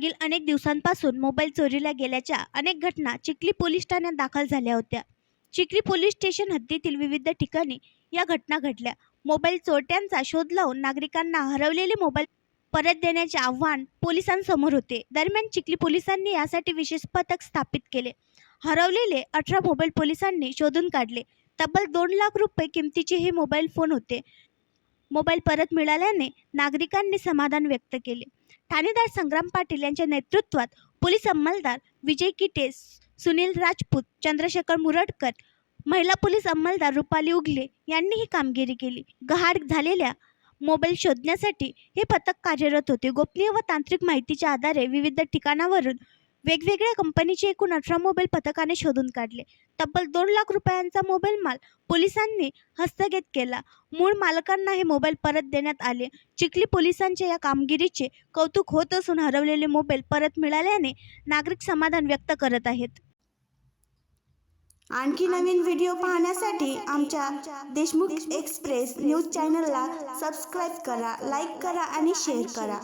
मागील अनेक दिवसांपासून मोबाईल चोरीला गेल्याच्या अनेक घटना चिखली पोलीस ठाण्यात दाखल झाल्या होत्या. चिखली पोलीस स्टेशन हद्दीतील विविध ठिकाणी या घटना घडल्या. मोबाईल चोरट्यांचा शोध लावून नागरिकांना हरवलेले मोबाईल परत देण्याचे आव्हान पोलिसांसमोर होते. दरम्यान चिखली पोलिसांनी यासाठी विशेष पथक स्थापित केले. हरवलेले 18 मोबाईल पोलिसांनी शोधून काढले. तब्बल 2 लाख रुपये किमतीचे हे मोबाईल फोन होते. मोबाईल परत मिळाल्याने नागरिकांनी समाधान व्यक्त केले. ठाणेदार संग्राम पाटील यांच्या नेतृत्वात पोलीस अंमलदार विजय किटे, सुनील राजपूत, चंद्रशेखर मुरडकर, महिला पोलीस अंमलदार रुपाली उगले यांनी ही कामगिरी केली. गहाळ झालेल्या मोबाईल शोधण्यासाठी हे पथक कार्यरत होते. गोपनीय व तांत्रिक माहितीच्या आधारे विविध ठिकाणावरून वेगवेगळ्या कंपनीचे एकूण 18 मोबाईल पथकाने शोधून काढले. तब्बल 2 लाख रुपयांचा मोबाईल माल पोलिसांनी हस्तगत केला. मूळ मालकांना हे मोबाईल परत देण्यात आले. चिखली पोलिसांच्या या कामगिरीचे कौतुक होत असून हरवलेले मोबाईल परत मिळाल्याने नागरिक समाधान व्यक्त करत आहेत. आणखी नवीन व्हिडिओ पाहण्यासाठी आमच्या देशमुख एक्सप्रेस न्यूज चॅनलला सबस्क्राईब करा, लाईक करा आणि शेअर करा.